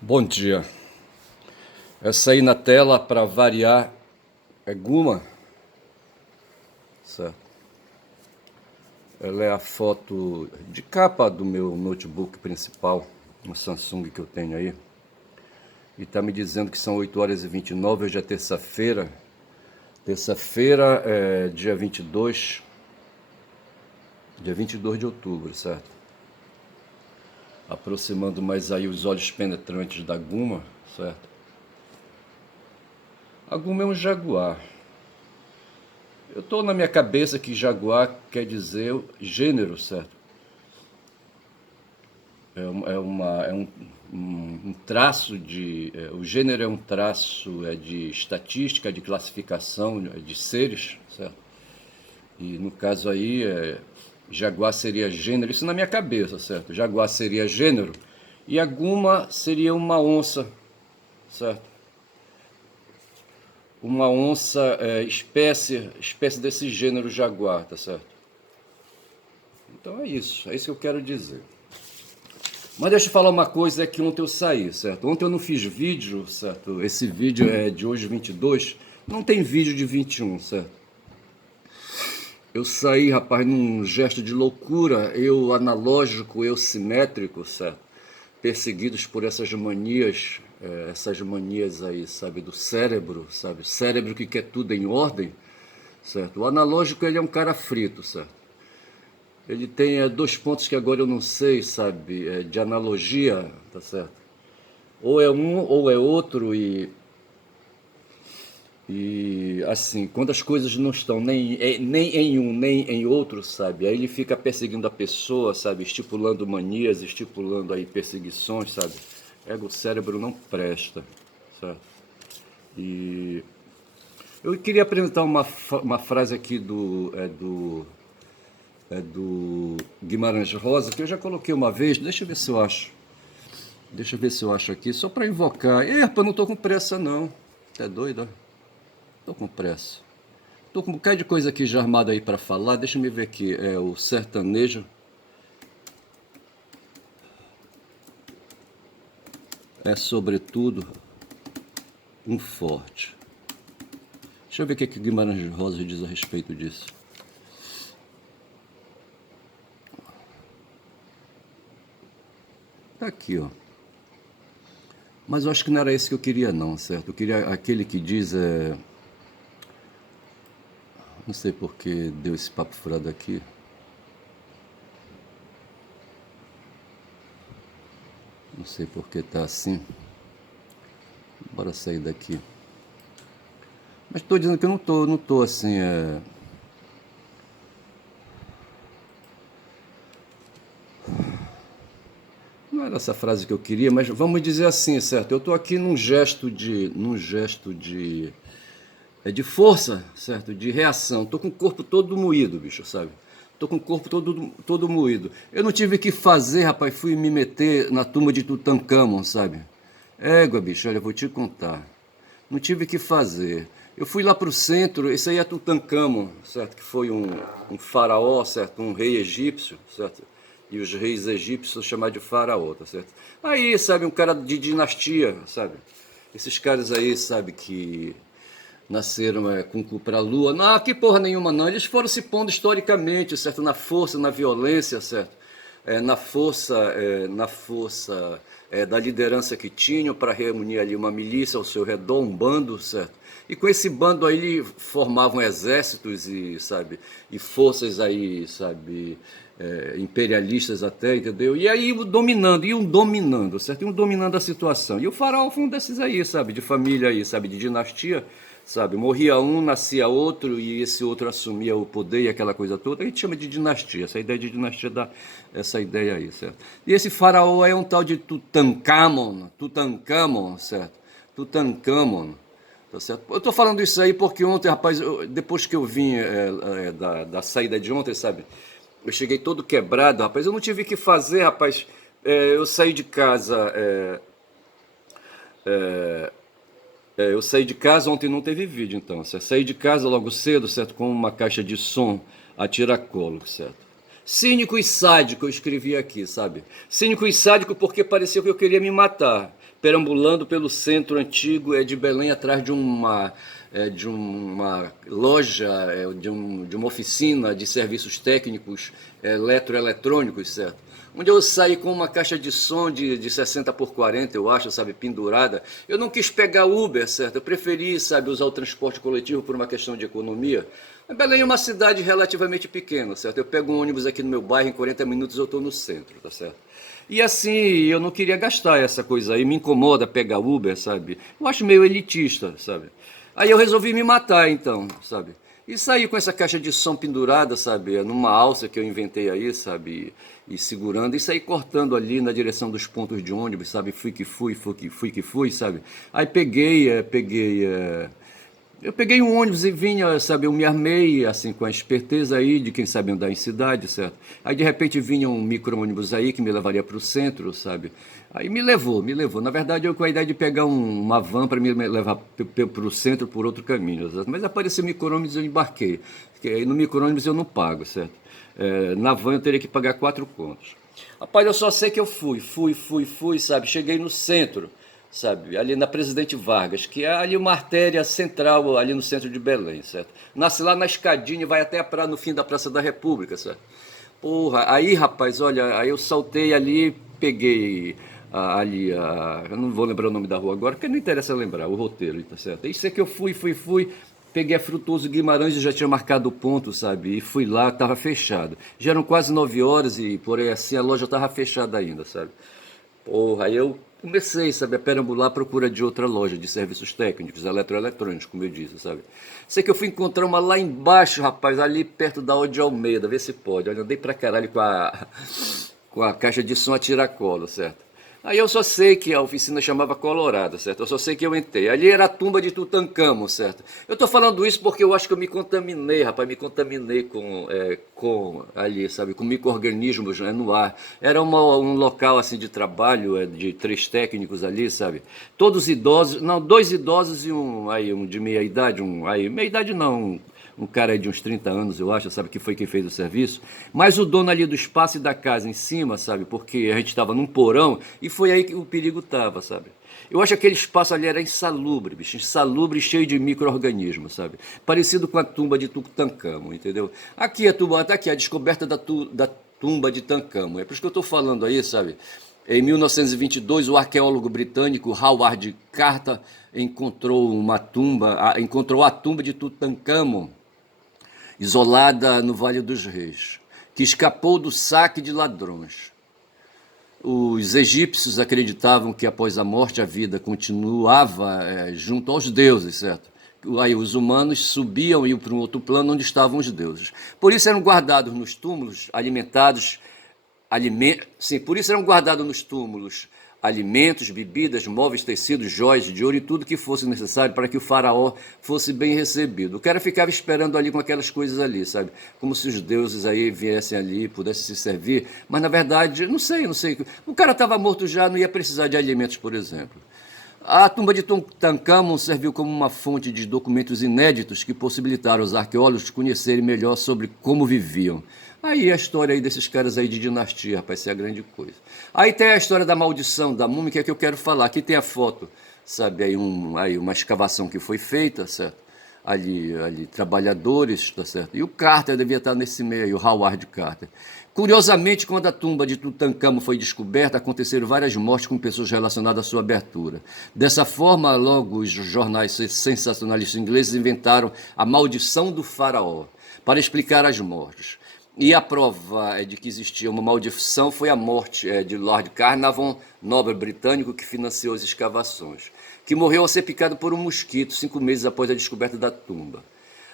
Bom dia. Essa aí na tela, para variar, é Guma, certo? Ela é a foto de capa do meu notebook principal, um Samsung que eu tenho aí. E tá me dizendo que são 8h29, hoje é terça-feira. Terça-feira é dia 22 de outubro, certo? Aproximando mais aí os olhos penetrantes da Guma, certo? A Guma é um jaguar. Eu estou na minha cabeça que jaguar quer dizer gênero, certo? É um traço de. O gênero é um traço de estatística, de classificação de seres, certo? E no caso aí, jaguar seria gênero, isso na minha cabeça, certo? Jaguar seria gênero e a guma seria uma onça, certo? Uma onça espécie desse gênero jaguar, tá certo? Então é isso que eu quero dizer. Mas deixa eu falar uma coisa, é que ontem eu saí, certo? Ontem eu não fiz vídeo, certo? Esse vídeo é de hoje 22, não tem vídeo de 21, certo? Eu saí, rapaz, num gesto de loucura, eu analógico, eu simétrico, certo? Perseguidos por essas manias aí, sabe, do cérebro, sabe? O cérebro que quer tudo em ordem, certo? O analógico, ele é um cara frito, certo? Ele tem dois pontos que agora eu não sei, sabe, de analogia, tá certo? Ou é um ou é outro e assim, quando as coisas não estão nem em um nem em outro, sabe? Aí ele fica perseguindo a pessoa, sabe? Estipulando manias, estipulando aí perseguições, sabe? O cérebro não presta, certo? E eu queria apresentar uma frase aqui do Guimarães Rosa, que eu já coloquei uma vez, deixa eu ver se eu acho. Deixa eu ver se eu acho aqui, só para invocar. Rapaz, não tô com pressa não. Tá doido, ó? Tô com pressa. Tô com um bocado de coisa aqui já armada aí para falar. Deixa eu ver aqui. É o sertanejo. É sobretudo um forte. Deixa eu ver o que Guimarães Rosa diz a respeito disso. Tá aqui, ó. Mas eu acho que não era esse que eu queria não, certo? Eu queria aquele que diz não sei por que deu esse papo furado aqui. Não sei por que tá assim. Bora sair daqui. Mas estou dizendo que eu não tô assim. Não era essa frase que eu queria, mas vamos dizer assim, certo? Eu estou aqui num gesto de força, certo? De reação. Estou com o corpo todo moído, bicho, sabe? Estou com o corpo todo moído. Eu não tive que fazer, rapaz, fui me meter na tumba de Tutankhamon, sabe? Égua, bicho, olha, eu vou te contar. Não tive que fazer. Eu fui lá para o centro, esse aí é Tutankhamon, certo? Que foi um faraó, certo? Um rei egípcio, certo? E os reis egípcios são chamados de faraó, tá certo? Aí, sabe, um cara de dinastia, sabe? Esses caras aí, sabe, que nasceram com o cu pra lua. Não, que porra nenhuma não. Eles foram se pondo historicamente, certo? Na força, na violência, certo? Na força da liderança que tinham para reunir ali uma milícia ao seu redor, um bando, certo? E com esse bando aí formavam exércitos e, sabe, e forças aí, sabe, imperialistas até, entendeu? E aí iam dominando, certo? Iam dominando a situação. E o faraó foi um desses aí, sabe, de família aí, sabe, de dinastia, sabe? Morria um, nascia outro e esse outro assumia o poder e aquela coisa toda. A gente chama de dinastia. Essa ideia de dinastia dá essa ideia aí, certo? E esse faraó é um tal de Tutankhamon, certo? Tutankhamon. Tá certo? Eu tô falando isso aí porque ontem, rapaz, depois que eu vim da saída de ontem, sabe? Eu cheguei todo quebrado, rapaz. Eu não tive o que fazer, rapaz. Eu saí de casa. Eu saí de casa, ontem não teve vídeo, então. Certo? Saí de casa logo cedo, certo? Com uma caixa de som a tiracolo, certo? Cínico e sádico, eu escrevi aqui, sabe? Cínico e sádico porque parecia que eu queria me matar. perambulando pelo centro antigo de Belém, atrás de uma loja, de uma oficina de serviços técnicos eletroeletrônicos, certo? Onde eu saí com uma caixa de som de 60 por 40, eu acho, sabe, pendurada. Eu não quis pegar Uber, certo? Eu preferi, sabe, usar o transporte coletivo por uma questão de economia. Belém é uma cidade relativamente pequena, certo? Eu pego um ônibus aqui no meu bairro, em 40 minutos eu estou no centro, tá certo? E assim, eu não queria gastar essa coisa aí, me incomoda pegar Uber, sabe? Eu acho meio elitista, sabe? Aí eu resolvi me matar, então, sabe? E saí com essa caixa de som pendurada, sabe? Numa alça que eu inventei aí, sabe? E segurando, e saí cortando ali na direção dos pontos de ônibus, sabe? Fui que fui, fui que fui, sabe? Aí eu peguei um ônibus e vinha, sabe, eu me armei, assim, com a esperteza aí de quem sabe andar em cidade, certo? Aí, de repente, vinha um micro-ônibus aí que me levaria para o centro, sabe? Aí me levou, me levou. Na verdade, eu com a ideia de pegar uma van para me levar para o centro por outro caminho, certo? Mas apareceu o micro-ônibus e eu embarquei. Porque aí no micro-ônibus eu não pago, certo? Na van eu teria que pagar 4 contos. Rapaz, eu só sei que eu fui, sabe? Cheguei no centro, sabe, ali na Presidente Vargas, que é ali uma artéria central, ali no centro de Belém, certo? Nasce lá na escadinha e vai até no fim da Praça da República, certo? Porra, aí, rapaz, olha, aí eu saltei ali, peguei eu não vou lembrar o nome da rua agora, porque não interessa lembrar, o roteiro, tá certo? Isso é que eu fui, peguei a Frutuoso Guimarães e já tinha marcado o ponto, sabe? E fui lá, tava fechado. Já eram quase 9 horas e, por aí assim, a loja tava fechada ainda, sabe? Porra, aí eu comecei, sabe, a perambular à procura de outra loja de serviços técnicos, eletroeletrônicos, como eu disse, sabe? Sei que eu fui encontrar uma lá embaixo, rapaz, ali perto da Ode Almeida, vê se pode. Olha, eu andei pra caralho com a caixa de som a tiracolo, certo? Aí eu só sei que a oficina chamava Colorado, certo? Eu só sei que eu entrei. Ali era a tumba de Tutancâmon, certo? Eu tô falando isso porque eu acho que eu me contaminei, rapaz, me contaminei com ali, sabe, com micro-organismos, né, no ar. Era um local, assim, de trabalho, de 3 técnicos ali, sabe? Todos idosos, não, 2 idosos e um de meia idade, meia idade não, um cara aí de uns 30 anos, eu acho, sabe, que foi quem fez o serviço, mas o dono ali do espaço e da casa em cima, sabe, porque a gente estava num porão e foi aí que o perigo estava, sabe. Eu acho que aquele espaço ali era insalubre, bicho, insalubre, cheio de micro-organismos, sabe, parecido com a tumba de Tutancâmon, entendeu? Aqui tá aqui a descoberta da tumba de Tutancâmon, é por isso que eu estou falando aí, sabe. Em 1922, o arqueólogo britânico Howard Carter encontrou a tumba de Tutancâmon, isolada no Vale dos Reis, que escapou do saque de ladrões. Os egípcios acreditavam que após a morte a vida continuava junto aos deuses, certo? Aí os humanos subiam e iam para um outro plano onde estavam os deuses. Por isso eram guardados nos túmulos, sim, por isso eram guardados nos túmulos alimentos, bebidas, móveis, tecidos, joias de ouro e tudo que fosse necessário para que o faraó fosse bem recebido. O cara ficava esperando ali com aquelas coisas ali, sabe? Como se os deuses aí viessem ali e pudessem se servir. Mas, na verdade, não sei. O cara estava morto já, não ia precisar de alimentos, por exemplo. A tumba de Tutancâmon serviu como uma fonte de documentos inéditos que possibilitaram os arqueólogos conhecerem melhor sobre como viviam. Aí a história aí desses caras aí de dinastia, rapaz, isso é a grande coisa. Aí tem a história da maldição da múmia, que é que eu quero falar. Aqui tem a foto, sabe, aí uma escavação que foi feita, certo? Ali trabalhadores, tá certo? E o Carter devia estar nesse meio aí, o Howard Carter. Curiosamente, quando a tumba de Tutancâmon foi descoberta, aconteceram várias mortes com pessoas relacionadas à sua abertura. Dessa forma, logo os jornais sensacionalistas ingleses inventaram a maldição do faraó para explicar as mortes. E a prova de que existia uma maldição foi a morte de Lord Carnarvon, nobre britânico que financiou as escavações, que morreu ao ser picado por um mosquito 5 meses após a descoberta da tumba.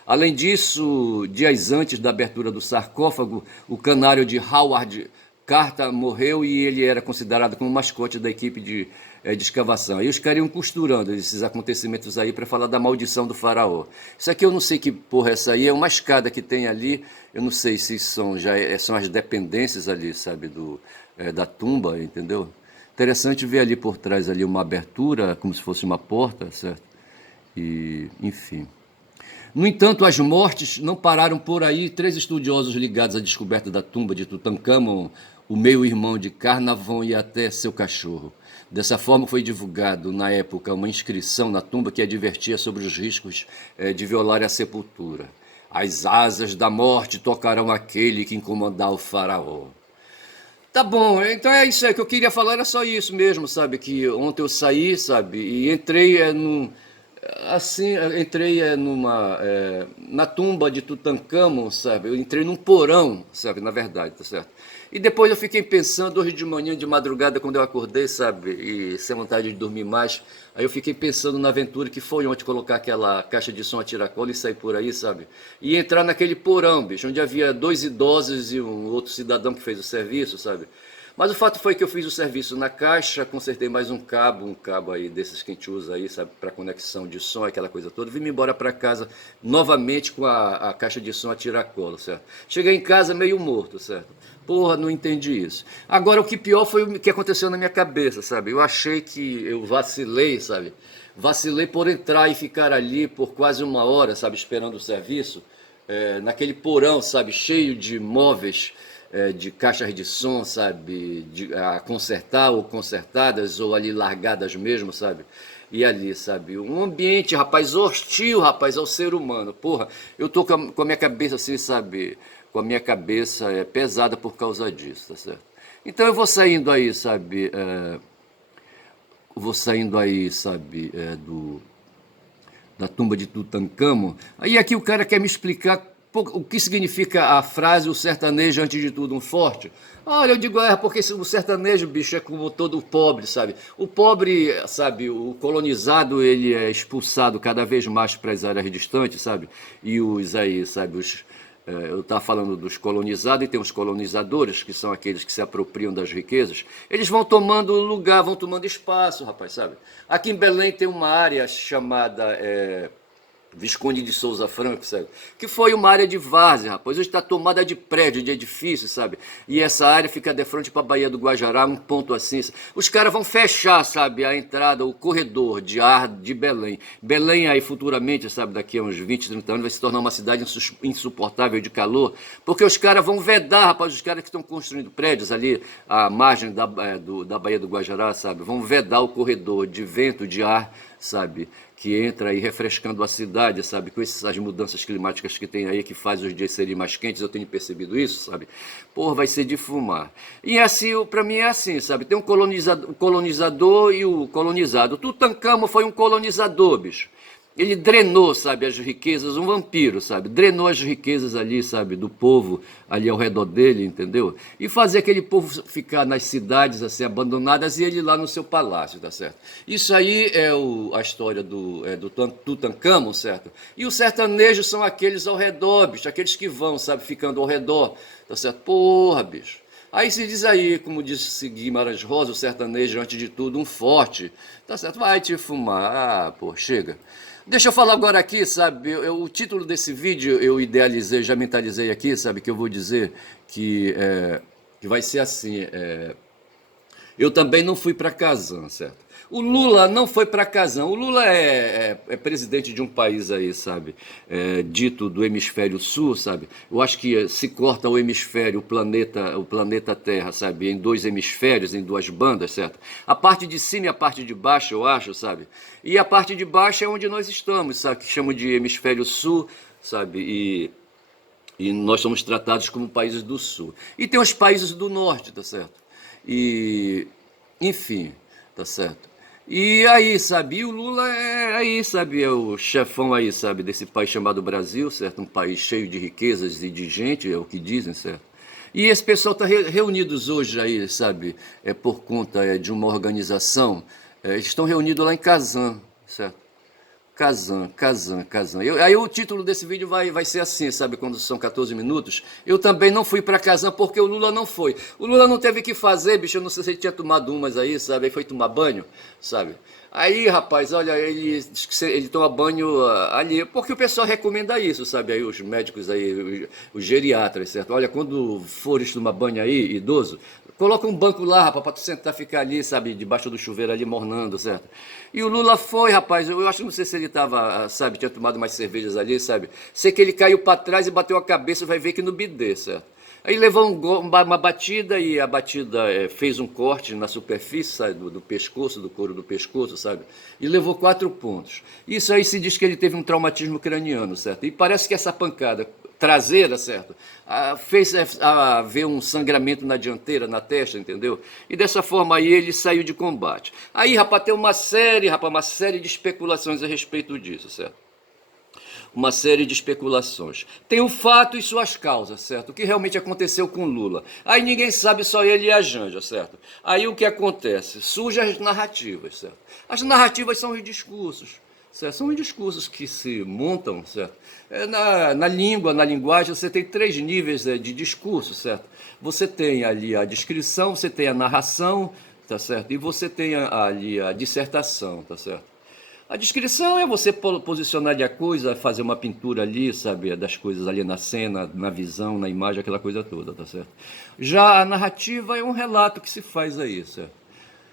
Além disso, dias antes da abertura do sarcófago, o canário de Howard Carter morreu e ele era considerado como mascote da equipe de escavação. Aí os caras iam costurando esses acontecimentos aí para falar da maldição do faraó. Isso aqui eu não sei que porra é essa aí, é uma escada que tem ali, eu não sei se são as dependências ali, sabe, da tumba, entendeu? Interessante ver ali por trás ali uma abertura, como se fosse uma porta, certo? E, enfim. No entanto, as mortes não pararam por aí. 3 estudiosos ligados à descoberta da tumba de Tutancâmon, o meio-irmão de Carnarvon e até seu cachorro, Dessa forma, foi divulgado, na época, uma inscrição na tumba que advertia sobre os riscos de violar a sepultura. As asas da morte tocarão aquele que incomodar o faraó. Tá bom, então é isso aí que eu queria falar, era só isso mesmo, sabe? Que ontem eu saí, sabe? E entrei assim, entrei na tumba de Tutancâmon, sabe? Eu entrei num porão, sabe? Na verdade, tá certo? E depois eu fiquei pensando, hoje de manhã, de madrugada, quando eu acordei, sabe? E sem vontade de dormir mais, aí eu fiquei pensando na aventura que foi ontem colocar aquela caixa de som a tiracolo e sair por aí, sabe? E entrar naquele porão, bicho, onde havia dois idosos e um outro cidadão que fez o serviço, sabe? Mas o fato foi que eu fiz o serviço na caixa, consertei mais um cabo aí desses que a gente usa aí, sabe, para conexão de som, aquela coisa toda. Vim embora para casa novamente com a caixa de som a tiracolo, certo? Cheguei em casa meio morto, certo? Porra, não entendi isso. Agora, o que pior foi o que aconteceu na minha cabeça, sabe? Eu achei que eu vacilei, sabe? Vacilei por entrar e ficar ali por quase uma hora, sabe, esperando o serviço, naquele porão, sabe, cheio de móveis, de caixas de som, sabe, a consertar ou consertadas, ou ali largadas mesmo, sabe? E ali, sabe, um ambiente, rapaz, hostil, rapaz, ao ser humano. Porra, eu tô com a minha cabeça assim, sabe, com a minha cabeça pesada por causa disso, tá certo? Então eu vou saindo aí, sabe, da tumba de Tutancâmon. Aí aqui o cara quer me explicar o que significa a frase o sertanejo antes de tudo um forte. Olha, eu digo, porque o sertanejo, bicho, é como todo pobre, sabe? O pobre, sabe, o colonizado, ele é expulsado cada vez mais para as áreas distantes, sabe? E os aí, sabe, eu estava falando dos colonizados e tem os colonizadores, que são aqueles que se apropriam das riquezas. Eles vão tomando lugar, vão tomando espaço, rapaz, sabe? Aqui em Belém tem uma área chamada Visconde de Souza Franco, sabe? Que foi uma área de várzea, rapaz. Hoje está tomada de prédio, de edifício, sabe? E essa área fica de frente para a Baía do Guajará, um ponto assim. Os caras vão fechar, sabe, a entrada, o corredor de ar de Belém. Belém aí futuramente, sabe, daqui a uns 20, 30 anos, vai se tornar uma cidade insuportável de calor, porque os caras vão vedar, rapaz, os caras que estão construindo prédios ali à margem da Baía do Guajará, sabe? Vão vedar o corredor de vento, de ar, sabe? Que entra aí refrescando a cidade, sabe? Com essas mudanças climáticas que tem aí, que faz os dias serem mais quentes, eu tenho percebido isso, sabe? Porra, vai ser de fumar. E assim, pra mim é assim, sabe? Tem um colonizador e o colonizado. O Tutancâmon foi um colonizador, bicho. Ele drenou, sabe, as riquezas, um vampiro, sabe? Drenou as riquezas ali, sabe, do povo ali ao redor dele, entendeu? E fazer aquele povo ficar nas cidades, assim, abandonadas, e ele lá no seu palácio, tá certo? Isso aí é a história do Tutancâmon, certo? E os sertanejos são aqueles ao redor, bicho, aqueles que vão, sabe, ficando ao redor, tá certo? Porra, bicho. Aí se diz aí, como disse Guimarães Rosa, o sertanejo, antes de tudo, um forte, tá certo? Vai te fumar, pô, chega. Deixa eu falar agora aqui, sabe, o título desse vídeo eu idealizei, já mentalizei aqui, sabe, que eu vou dizer que vai ser assim, eu também não fui para Kazan, certo? O Lula não foi para Kazan. O Lula é presidente de um país aí, sabe? Dito do hemisfério sul, sabe? Eu acho que se corta o hemisfério, o planeta Terra, sabe? Em dois hemisférios, em duas bandas, certo? A parte de cima e a parte de baixo, eu acho, sabe? E a parte de baixo é onde nós estamos, sabe? Que chamam de hemisfério sul, sabe? E nós somos tratados como países do sul. E tem os países do norte, tá certo? E, enfim, tá certo? E aí, sabe, e o Lula aí, sabe, é o chefão aí, sabe, desse país chamado Brasil, certo? Um país cheio de riquezas e de gente, é o que dizem, certo? E esse pessoal está reunidos hoje aí, sabe, por conta de uma organização, estão reunidos lá em Kazan, certo? Kazan. Aí o título desse vídeo vai ser assim, sabe, quando são 14 minutos. Eu também não fui para Kazan porque o Lula não foi. O Lula não teve o que fazer, bicho, eu não sei se ele tinha tomado umas aí, sabe, aí foi tomar banho, sabe. Aí, rapaz, olha, ele toma banho ali, porque o pessoal recomenda isso, sabe, aí os médicos aí, os geriatras, certo? Olha, quando fores tomar banho aí, idoso, coloca um banco lá, rapaz, pra tu sentar, ficar ali, sabe, debaixo do chuveiro ali, mornando, certo? E o Lula foi, rapaz, eu acho que não sei se ele tava, sabe, tinha tomado mais cervejas ali, sabe? Sei que ele caiu pra trás e bateu a cabeça, vai ver que no bidê, certo? Aí levou uma batida e a batida fez um corte na superfície, sabe, do pescoço, do couro do pescoço, sabe? E levou 4 pontos. Isso aí se diz que ele teve um traumatismo craniano, certo? E parece que essa pancada traseira, certo? Fez haver um sangramento na dianteira, na testa, entendeu? E dessa forma aí ele saiu de combate. Aí, rapaz, tem uma série de especulações a respeito disso, certo? Uma série de especulações. Tem o fato e suas causas, certo? O que realmente aconteceu com Lula. Aí ninguém sabe, só ele e a Janja, certo? Aí o que acontece? Surgem as narrativas, certo? As narrativas são os discursos, certo? São os discursos que se montam, certo? Na língua, na linguagem, você tem 3 níveis de discurso, certo? Você tem ali a descrição, você tem a narração, tá certo? E você tem ali a dissertação, tá certo? A descrição é você posicionar ali a coisa, fazer uma pintura ali, sabe, das coisas ali na cena, na visão, na imagem, aquela coisa toda, tá certo? Já a narrativa é um relato que se faz aí, certo?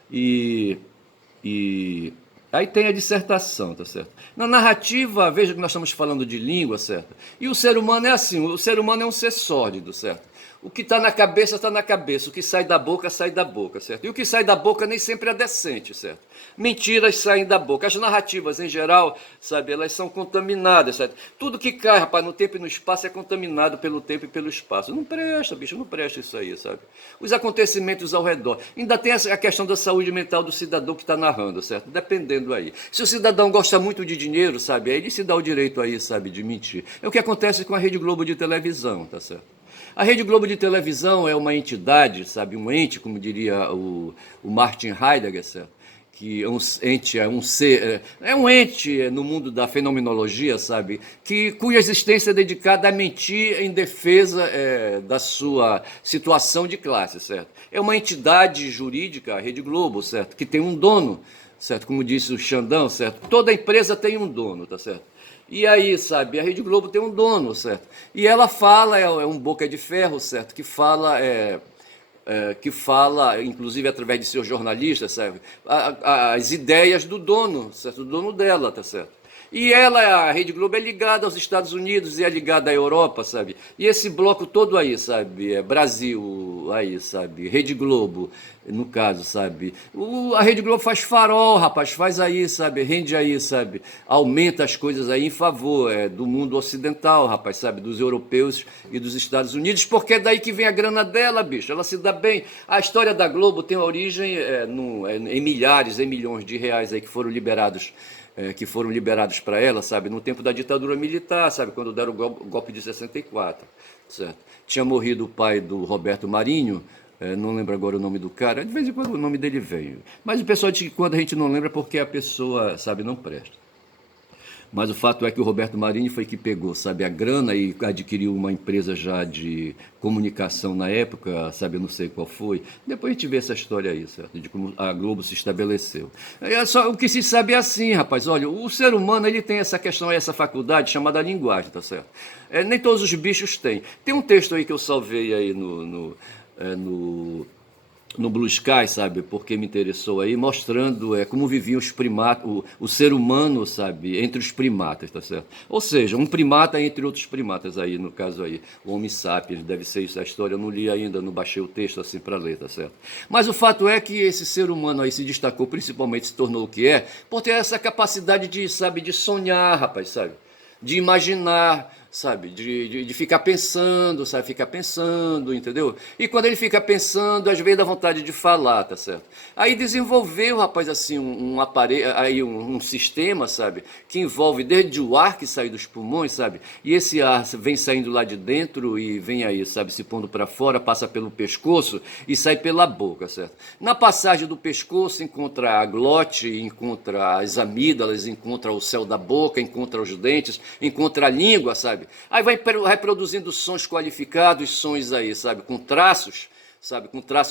E, e aí tem a dissertação, tá certo? Na narrativa, veja que nós estamos falando de língua, certo? E o ser humano é assim, o ser humano é um ser sórdido, certo? O que está na cabeça, está na cabeça. O que sai da boca, sai da boca, certo? E o que sai da boca nem sempre é decente, certo? Mentiras saem da boca. As narrativas, em geral, sabe, elas são contaminadas, certo? Tudo que cai, rapaz, no tempo e no espaço é contaminado pelo tempo e pelo espaço. Não presta, bicho, não presta isso aí, sabe? Os acontecimentos ao redor. Ainda tem a questão da saúde mental do cidadão que está narrando, certo? Dependendo aí. Se o cidadão gosta muito de dinheiro, sabe, aí ele se dá o direito aí, sabe, de mentir. É o que acontece com a Rede Globo de televisão, tá certo? A Rede Globo de televisão é uma entidade, sabe, um ente, como diria o Martin Heidegger, certo? Que é um ente, é um ente no mundo da fenomenologia, sabe, cuja existência é dedicada a mentir em defesa da sua situação de classe, certo? É uma entidade jurídica, a Rede Globo, certo, que tem um dono, certo? Como disse o Xandão, certo? Toda empresa tem um dono, tá certo? E aí, sabe, a Rede Globo tem um dono, certo? E ela fala, é um boca de ferro, certo? Que fala, inclusive através de seus jornalistas, sabe? As ideias do dono, certo? Do dono dela, tá certo? E ela, a Rede Globo, é ligada aos Estados Unidos e é ligada à Europa, sabe? E esse bloco todo aí, sabe? Brasil, aí, sabe? Rede Globo, no caso, sabe? A Rede Globo faz farol, rapaz, faz aí, sabe? Rende aí, sabe? Aumenta as coisas aí em favor do mundo ocidental, rapaz, sabe? Dos europeus e dos Estados Unidos, porque é daí que vem a grana dela, bicho. Ela se dá bem. A história da Globo tem origem em milhares, em milhões de reais aí que foram liberados para ela, sabe, no tempo da ditadura militar, sabe, quando deram o golpe de 64, certo? Tinha morrido o pai do Roberto Marinho, não lembro agora o nome do cara, de vez em quando o nome dele veio, mas o pessoal diz que quando a gente não lembra é porque a pessoa, sabe, não presta. Mas o fato é que o Roberto Marinho foi que pegou, sabe, a grana e adquiriu uma empresa já de comunicação na época, sabe, eu não sei qual foi. Depois a gente vê essa história aí, certo, de como a Globo se estabeleceu. Só, o que se sabe é assim, rapaz, olha, o ser humano ele tem essa questão, essa faculdade chamada linguagem, tá certo? Nem todos os bichos têm. Tem um texto aí que eu salvei aí no Blue Sky, sabe, porque me interessou aí, mostrando como viviam os primatas, o ser humano, sabe, entre os primatas, tá certo? Ou seja, um primata entre outros primatas aí, no caso aí, o Homo sapiens, deve ser isso a história, eu não li ainda, não baixei o texto assim para ler, tá certo? Mas o fato é que esse ser humano aí se destacou, principalmente se tornou o que é, por ter essa capacidade de, sabe, de sonhar, rapaz, sabe? De imaginar, sabe, de ficar pensando, sabe, ficar pensando, entendeu? E quando ele fica pensando, às vezes dá vontade de falar, tá certo? Aí desenvolveu, rapaz, assim, um aparelho, aí um sistema, sabe, que envolve desde o ar que sai dos pulmões, sabe, e esse ar vem saindo lá de dentro e vem aí, sabe, se pondo para fora, passa pelo pescoço e sai pela boca, certo? Na passagem do pescoço encontra a glote, encontra as amígdalas, encontra o céu da boca, encontra os dentes, encontra a língua, sabe? Aí vai produzindo sons qualificados, sons aí, sabe, com traços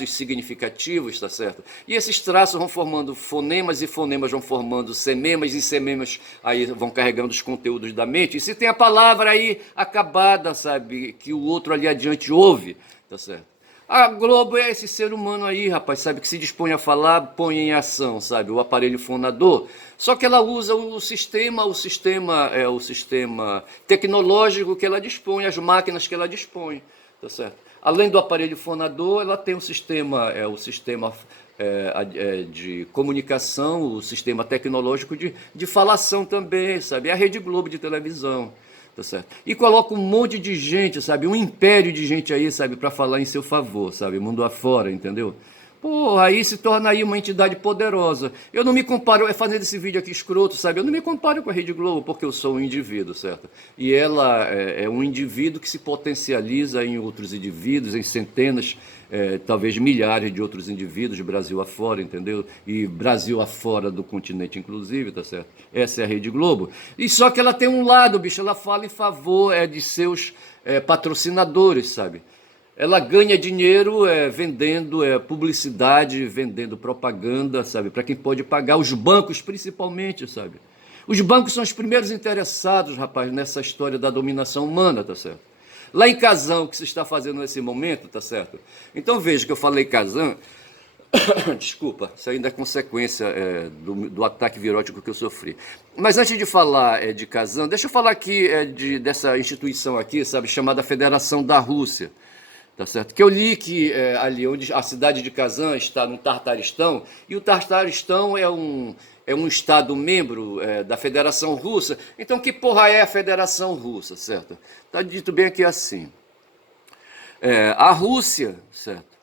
significativos, tá certo? E esses traços vão formando fonemas e fonemas vão formando sememas e sememas aí vão carregando os conteúdos da mente. E se tem a palavra aí acabada, sabe, que o outro ali adiante ouve, tá certo? A Globo é esse ser humano aí, rapaz, sabe, que se dispõe a falar, põe em ação, sabe, o aparelho fonador. Só que ela usa o sistema tecnológico que ela dispõe, as máquinas que ela dispõe, tá certo? Além do aparelho fonador, ela tem um sistema, o sistema de comunicação, o sistema tecnológico de falação também, sabe? É a Rede Globo de televisão, tá certo? E coloca um monte de gente, sabe? Um império de gente aí, sabe? Para falar em seu favor, sabe? Mundo afora, entendeu? Pô, aí se torna aí uma entidade poderosa. Eu não me comparo, fazendo esse vídeo aqui escroto, sabe? Eu não me comparo com a Rede Globo porque eu sou um indivíduo, certo? E ela é um indivíduo que se potencializa em outros indivíduos, em centenas, talvez milhares de outros indivíduos, Brasil afora, entendeu? E Brasil afora do continente, inclusive, tá certo? Essa é a Rede Globo. E só que ela tem um lado, bicho, ela fala em favor de seus patrocinadores, sabe? Ela ganha dinheiro vendendo publicidade, vendendo propaganda, sabe? Para quem pode pagar, os bancos principalmente, sabe? Os bancos são os primeiros interessados, rapaz, nessa história da dominação humana, tá certo? Lá em Kazan, o que se está fazendo nesse momento, tá certo? Então veja que eu falei Kazan, desculpa, isso ainda é consequência do ataque virótico que eu sofri. Mas antes de falar de Kazan, deixa eu falar aqui dessa instituição aqui, sabe? Chamada Federação da Rússia. Tá certo? Que eu li que ali onde a cidade de Kazan está no Tartaristão, e o Tartaristão é um estado membro da Federação Russa. Então, que porra é a Federação Russa, certo? Está dito bem aqui assim. A Rússia, certo?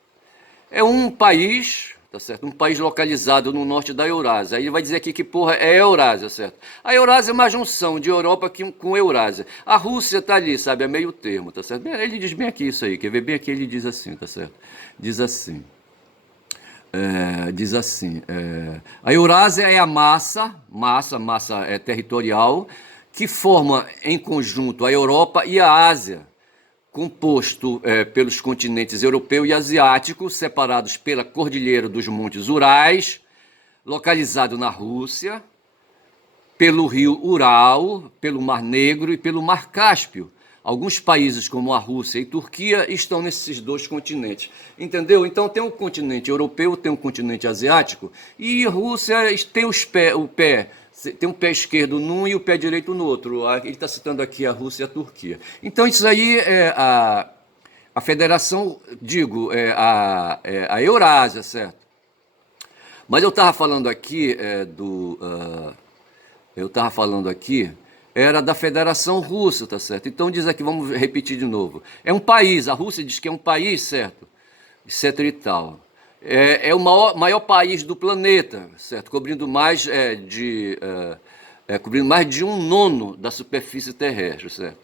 É um país, tá certo? Um país localizado no norte da Eurásia. Aí ele vai dizer aqui que porra é Eurásia, certo? A Eurásia é uma junção de Europa com Eurásia. A Rússia tá ali, sabe? É meio termo, tá certo? Ele diz bem aqui isso aí, quer ver bem aqui? Ele diz assim, tá certo? Diz assim. A Eurásia é a massa territorial que forma em conjunto a Europa e a Ásia, composto pelos continentes europeu e asiático, separados pela Cordilheira dos Montes Urais, localizado na Rússia, pelo rio Ural, pelo Mar Negro e pelo Mar Cáspio. Alguns países, como a Rússia e Turquia, estão nesses dois continentes. Entendeu? Então tem um continente europeu, tem um continente asiático, e a Rússia tem tem um pé esquerdo num e o pé direito no outro. Ele está citando aqui a Rússia e a Turquia. Então isso aí é a federação, digo, a Eurásia, certo? Mas eu estava falando aqui era da Federação Russa, tá certo? Então diz aqui, vamos repetir de novo. É um país, a Rússia diz que é um país, certo? Etc e tal. É o maior país do planeta, certo? Cobrindo mais de 1/9 da superfície terrestre, certo?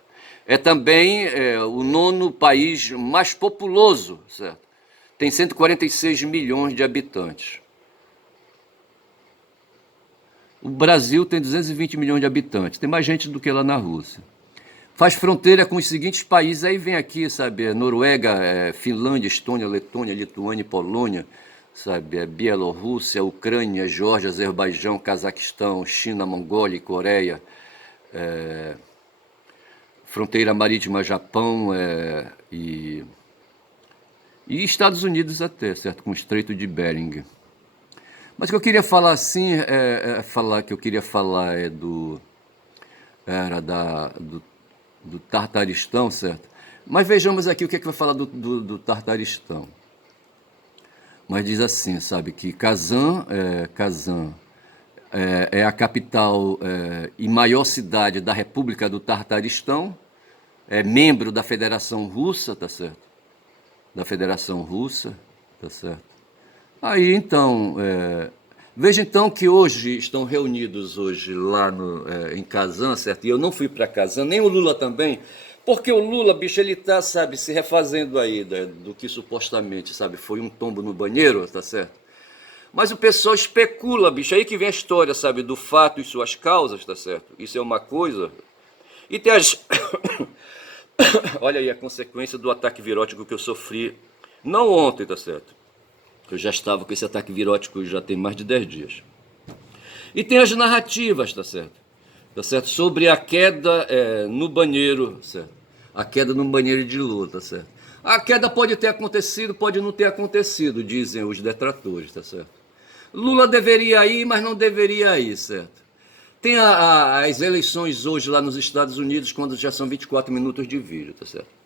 É também o 9º país mais populoso, certo? Tem 146 milhões de habitantes. O Brasil tem 220 milhões de habitantes, tem mais gente do que lá na Rússia. Faz fronteira com os seguintes países, aí vem aqui, sabe, Noruega, Finlândia, Estônia, Letônia, Lituânia e Polônia, sabe, Bielorrússia, Ucrânia, Geórgia, Azerbaijão, Cazaquistão, China, Mongólia e Coreia, fronteira marítima Japão e Estados Unidos até, certo, com o Estreito de Bering. Mas o que eu queria falar assim, do Tartaristão, certo? Mas vejamos aqui o que é que vai falar do Tartaristão. Mas diz assim, sabe, que Kazan é a capital e maior cidade da República do Tartaristão, é membro da Federação Russa, tá certo? Da Federação Russa, tá certo? Aí, então, veja então que hoje estão reunidos lá em Kazan, certo? E eu não fui para Kazan, nem o Lula também, porque o Lula, bicho, ele tá, sabe, se refazendo aí do que supostamente, sabe, foi um tombo no banheiro, tá certo? Mas o pessoal especula, bicho, aí que vem a história, sabe, do fato e suas causas, tá certo? Isso é uma coisa. E tem olha aí a consequência do ataque virótico que eu sofri, não ontem, tá certo? Eu já estava com esse ataque virótico já tem mais de 10 dias. E tem as narrativas, tá certo? Tá certo? Sobre a queda no banheiro, certo? A queda no banheiro de Lula, tá certo? A queda pode ter acontecido, pode não ter acontecido, dizem os detratores, tá certo? Lula deveria ir, mas não deveria ir, certo? Tem as eleições hoje lá nos Estados Unidos, quando já são 24 minutos de vídeo, tá certo?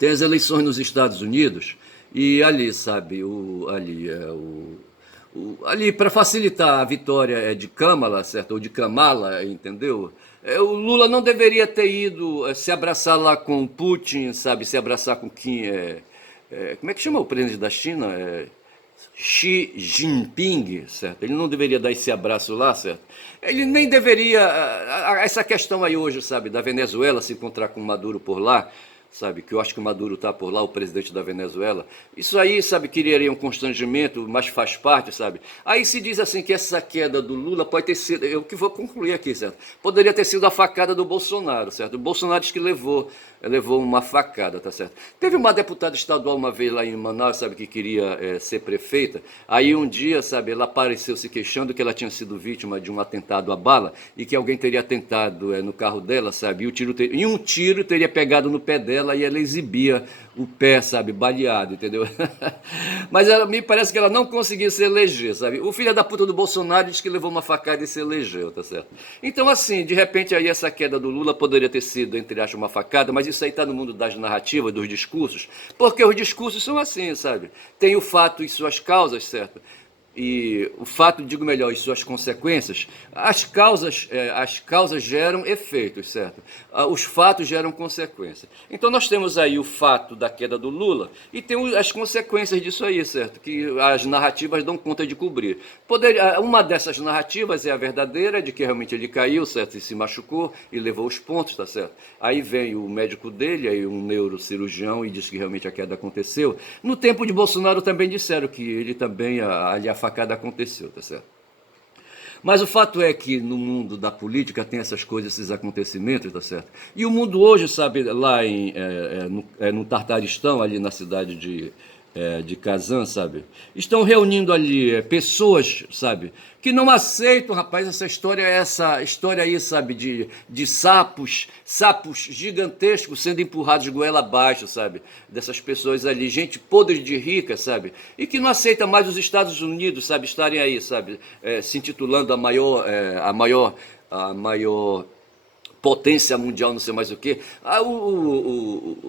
tem as eleições nos Estados Unidos e ali, sabe, ali para facilitar a vitória de Kamala, certo? Ou de Kamala, entendeu? O Lula não deveria ter ido se abraçar lá com Putin, sabe? Se abraçar com quem como é que chama o presidente da China? Xi Jinping, certo? Ele não deveria dar esse abraço lá, certo? Ele nem deveria. Essa questão aí hoje, sabe, da Venezuela se encontrar com Maduro por lá, sabe, que eu acho que o Maduro está por lá, o presidente da Venezuela. Isso aí, sabe, criaria um constrangimento, mas faz parte, sabe. Aí se diz assim que essa queda do Lula pode ter sido, eu que vou concluir aqui, certo, poderia ter sido a facada do Bolsonaro, certo. O Bolsonaro diz que levou uma facada, tá certo. Teve uma deputada estadual uma vez lá em Manaus, sabe, que queria ser prefeita, aí um dia, sabe, ela apareceu se queixando que ela tinha sido vítima de um atentado à bala e que alguém teria atentado no carro dela, sabe, e um tiro teria pegado no pé dela e ela exibia o pé, sabe, baleado, entendeu? Mas me parece que ela não conseguiu se eleger, sabe? O filho da puta do Bolsonaro diz que levou uma facada e se elegeu, tá certo? Então, assim, de repente aí essa queda do Lula poderia ter sido, entre aspas, uma facada, mas isso aí tá no mundo das narrativas, dos discursos, porque os discursos são assim, sabe? Tem o fato e suas causas, certo? E o fato, digo melhor, e suas consequências, as causas geram efeitos, certo? Os fatos geram consequências. Então nós temos aí o fato da queda do Lula e tem as consequências disso aí, certo? Que as narrativas dão conta de cobrir. Uma dessas narrativas é a verdadeira, de que realmente ele caiu, certo? E se machucou e levou os pontos, tá certo? Aí vem o médico dele, aí um neurocirurgião, e diz que realmente a queda aconteceu. No tempo de Bolsonaro também disseram que ele também, ali a facada aconteceu, tá certo? Mas o fato é que no mundo da política tem essas coisas, esses acontecimentos, tá certo? E o mundo hoje, sabe, lá no Tartaristão, ali na cidade de Kazan, sabe? Estão reunindo ali pessoas, sabe? Que não aceitam, rapaz, essa história aí, sabe? De sapos gigantescos sendo empurrados de goela abaixo, sabe? Dessas pessoas ali, gente podre de rica, sabe? E que não aceita mais os Estados Unidos, sabe? Estarem aí, sabe? Se intitulando a maior potência mundial, não sei mais o quê.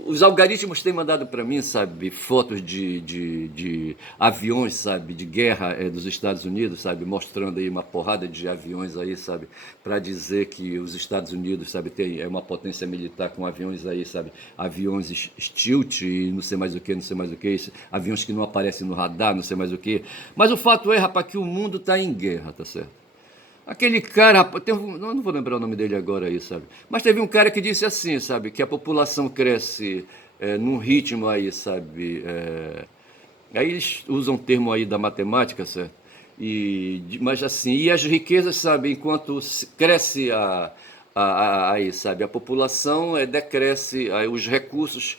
Os algoritmos têm mandado para mim, sabe, fotos de aviões, sabe, de guerra dos Estados Unidos, sabe, mostrando aí uma porrada de aviões aí, sabe, para dizer que os Estados Unidos, sabe, tem uma potência militar com aviões aí, sabe, aviões Stealth e não sei mais o que, não sei mais o que, aviões que não aparecem no radar, não sei mais o que. Mas o fato é, rapaz, que o mundo está em guerra, tá certo? Aquele cara, rapaz, não vou lembrar o nome dele agora aí, sabe? Mas teve um cara que disse assim, sabe? Que a população cresce num ritmo aí, sabe? Aí eles usam um termo aí da matemática, certo? Mas assim, e as riquezas, sabe? Enquanto cresce aí, sabe? A população decresce, aí os recursos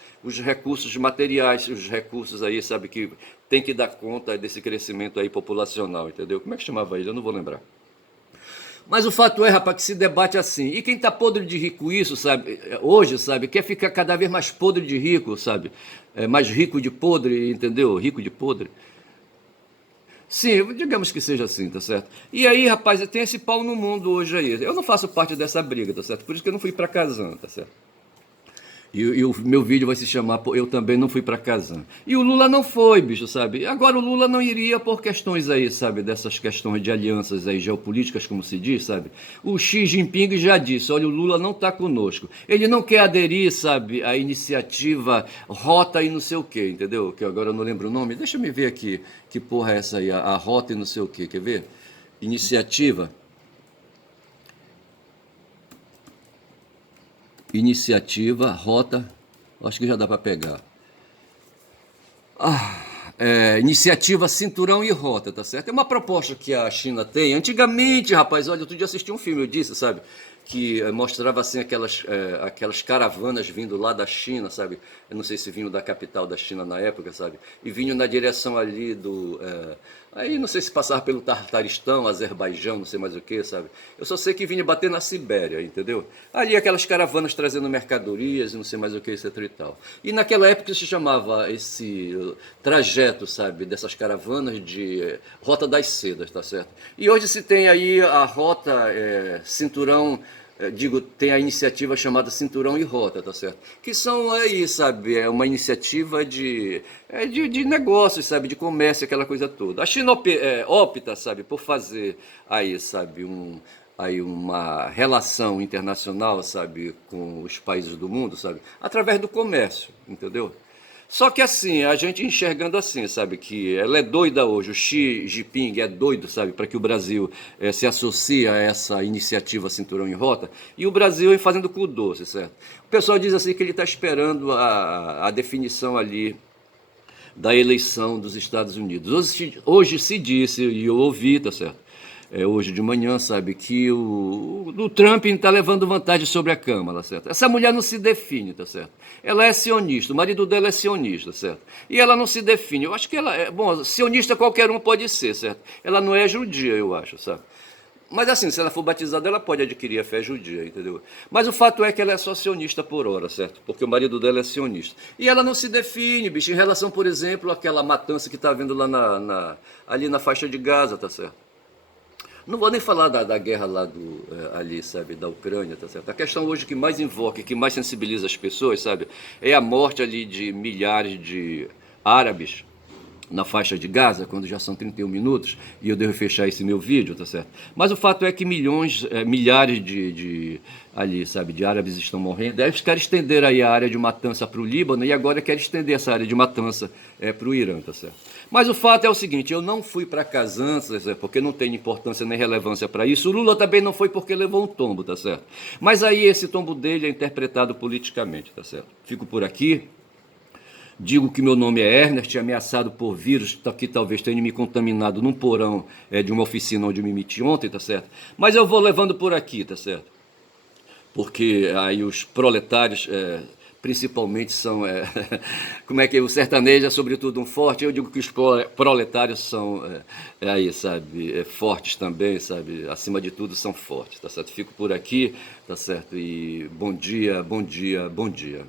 materiais, os recursos aí, sabe? Que tem que dar conta desse crescimento aí populacional, entendeu? Como é que chamava ele? Eu não vou lembrar. Mas o fato é, rapaz, que se debate assim. E quem tá podre de rico isso, sabe, hoje, sabe, quer ficar cada vez mais podre de rico, sabe? Mais rico de podre, entendeu? Rico de podre. Sim, digamos que seja assim, tá certo? E aí, rapaz, tem esse pau no mundo hoje aí. Eu não faço parte dessa briga, tá certo? Por isso que eu não fui pra Kazan, tá certo? E o meu vídeo vai se chamar Eu Também Não Fui Pra Kazan. E o Lula não foi, bicho, sabe? Agora o Lula não iria por questões aí, sabe? Dessas questões de alianças aí geopolíticas, como se diz, sabe? O Xi Jinping já disse, olha, o Lula não tá conosco. Ele não quer aderir, sabe, à iniciativa Rota e não sei o quê, entendeu? Que agora eu não lembro o nome. Deixa eu me ver aqui, que porra é essa aí? A Rota e não sei o quê, quer ver? Iniciativa, rota, acho que já dá para pegar. Iniciativa Cinturão e Rota, tá certo? É uma proposta que a China tem. Antigamente, rapaz, olha, outro dia assisti um filme, eu disse, sabe? Que mostrava assim aquelas caravanas vindo lá da China, sabe? Eu não sei se vinham da capital da China na época, sabe? E vinham na direção ali aí não sei se passava pelo Tartaristão, Azerbaijão, não sei mais o que, sabe? Eu só sei que vinha bater na Sibéria, entendeu? Ali aquelas caravanas trazendo mercadorias e não sei mais o que, etc e tal. E naquela época se chamava esse trajeto, sabe? Dessas caravanas de Rota das Sedas, tá certo? E hoje se tem aí a Rota Cinturão digo, tem a iniciativa chamada Cinturão e Rota, tá certo? Que são aí, sabe, é uma iniciativa de negócios, sabe, de comércio, aquela coisa toda. A China opta, sabe, por fazer aí, sabe, aí uma relação internacional, sabe, com os países do mundo, sabe, através do comércio, entendeu? Só que assim, a gente enxergando assim, sabe, que ela é doida hoje, o Xi Jinping é doido, sabe, para que o Brasil se associe a essa iniciativa Cinturão em Rota, e o Brasil é fazendo cu doce, certo? O pessoal diz assim que ele está esperando a definição ali da eleição dos Estados Unidos. Hoje se disse, e eu ouvi, tá certo? Hoje de manhã, sabe, que o Trump está levando vantagem sobre a Câmara, certo? Essa mulher não se define, tá certo? Ela é sionista, o marido dela é sionista, certo? E ela não se define. Eu acho que ela é, bom, sionista qualquer um pode ser, certo? Ela não é judia, eu acho, sabe? Mas assim, se ela for batizada, ela pode adquirir a fé judia, entendeu? Mas o fato é que ela é só sionista por hora, certo? Porque o marido dela é sionista. E ela não se define, bicho, em relação, por exemplo, àquela matança que está havendo lá ali na faixa de Gaza, tá certo? Não vou nem falar da guerra lá ali, sabe, da Ucrânia, tá certo? A questão hoje que mais invoca, que mais sensibiliza as pessoas, sabe, é a morte ali de milhares de árabes na faixa de Gaza, quando já são 31 minutos, e eu devo fechar esse meu vídeo, tá certo? Mas o fato é que milhares ali, sabe, de árabes estão morrendo. Eles querem estender aí a área de matança para o Líbano e agora querem estender essa área de matança para o Irã, tá certo? Mas o fato é o seguinte, eu não fui para Kazan, porque não tem importância nem relevância para isso. O Lula também não foi porque levou um tombo, tá certo? Mas aí esse tombo dele é interpretado politicamente, tá certo? Fico por aqui. Digo que meu nome é Ernest, ameaçado por vírus que talvez tenha me contaminado num porão de uma oficina onde eu me meti ontem, tá certo? Mas eu vou levando por aqui, tá certo? Porque aí os proletários, principalmente, são. Como é que o sertanejo é sobretudo um forte? Eu digo que os proletários são aí, sabe, fortes também, sabe? Acima de tudo são fortes, tá certo? Fico por aqui, tá certo? E bom dia, bom dia, bom dia.